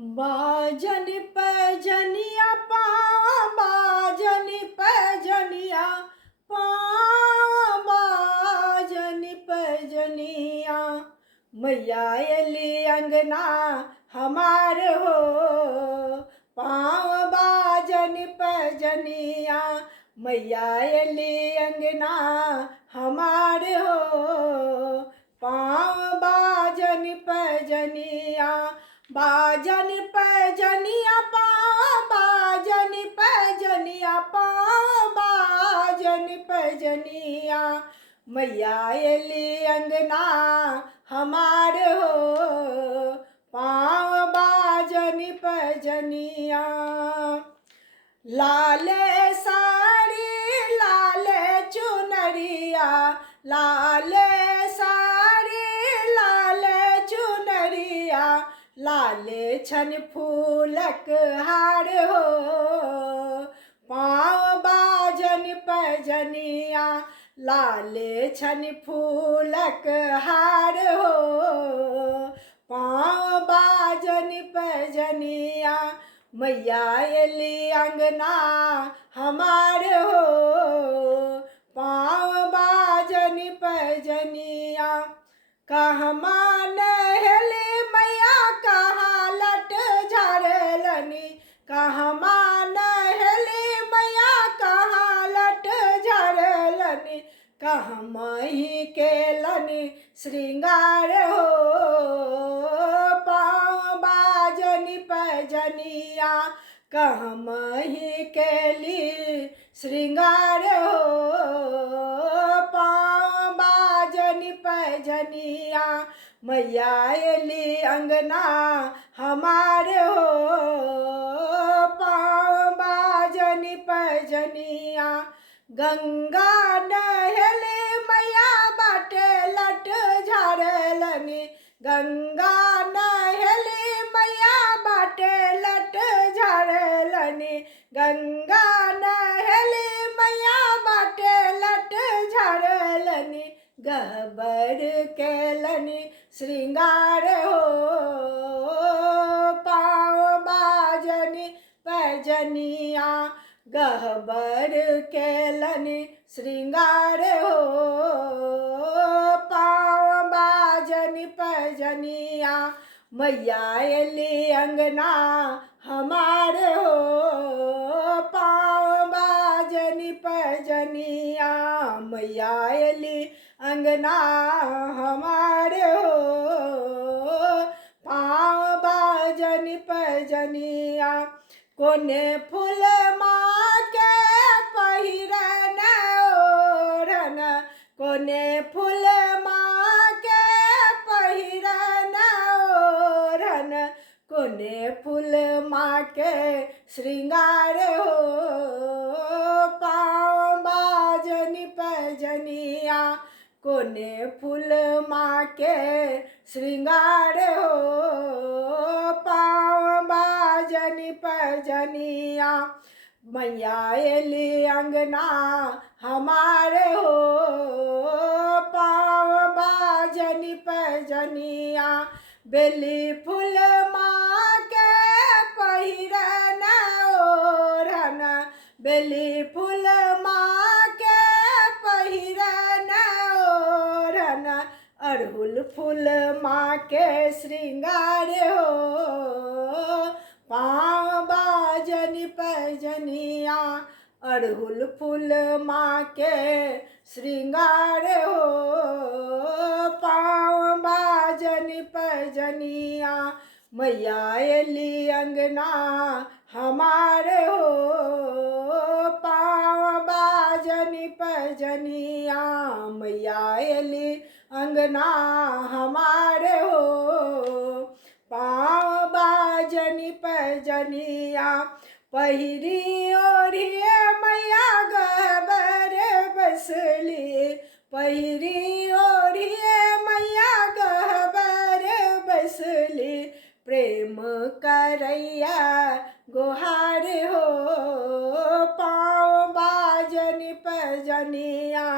बाजन पैजनिया पाँव बाजन पैजनिया पाँव बाजन पैजनिया मैया एली अंगना हमार हो। पाँव बाजन पैजनिया मैया एली अंगना हमार हो। पाँव बाजन पैजनिया बाजन पैजनिया पाँव बाजन पैजनिया पाँव बाजन पैजनिया मैया एली अंगना हमार हो। पाँव बाजन पैजनिया लाल साड़ी लाल चुनरिया लाल साड़ी लाल चुनरिया लाले छन फूलक हार हो। पाँव बाजन पैजनिया लाले छन फूलक हार हो। पाँव बाजन पैजनिया मैया एली अंगना हमार हो। पाँव बाजन पैजनिया कहमा नहले मैया कहाँ लट झरलनी कहमा नहले मैया कहाँ लट झरलनी कहमा ही केलनी श्रृंगार हो। पाँव बाजन पैजनिया कहमा ही केली श्रृंगार हो। पाँव बाजन पैजनिया मैया एली अंगना हमार हो। पाँव बाजन पैजनिया गंगा नहले मैया बाटे लट झरलनी गंगा नहले मैया बाटे लट झरलनी गंगा नहले मैया बाटे लट झरलनी गहबर केलनी श्रृंगार हो। पाँव बाजन पैजनिया गहबर केलनी श्रृंगार हो। पाँव बाजन पैजनिया मैया एली अंगना हमार हो। पाँव बाजन पैजनिया मैया एली अंगना हमार हो। पाँव बाजन पैजनिया कोने फूल माँ के पहिरन ओढ़न कोने फूल माँ के पहिरन ओढ़न कोने फूल माँ के श्रृंगार हो। पाँव बाजन पैजनिया कोने फूल माँ के श्रृंगार हो। पाँव बाजन पैजनिया मैया एली अंगना हमार हो। पाँव बाजन पैजनिया बेली फूल माँ के पहिरन ओढ़न बेली फूल माँ के पहिरन ओढ़न अड़हुल फूल माँ के श्रृंगार हो। पाँव बाजन पैजनिया अड़हुल फूल माँ के श्रृंगार हो। पाँव बाजन पैजनिया मैया एली अंगना हमार हो। पाँव बाजन पैजनिया मैया एली अंगना हमार हो। पाँव बाजन पैजनिया पहिरी ओढ़िए मैया गहबर बसली पहिरी ओढ़िए मैया गहबर बसली प्रेम करैया गुहार हो। पाँव बाजन पैजनिया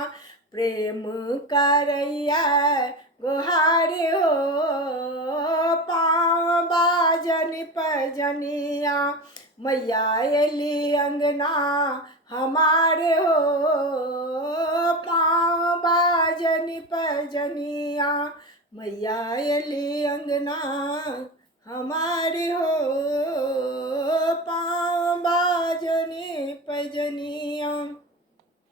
प्रेम करैया गुहार हो। पाँव बाजन पजनिया मैया एली अंगना हमारे हो पाँव बाजनी पजनिया मैया एली अंगना हमारे हो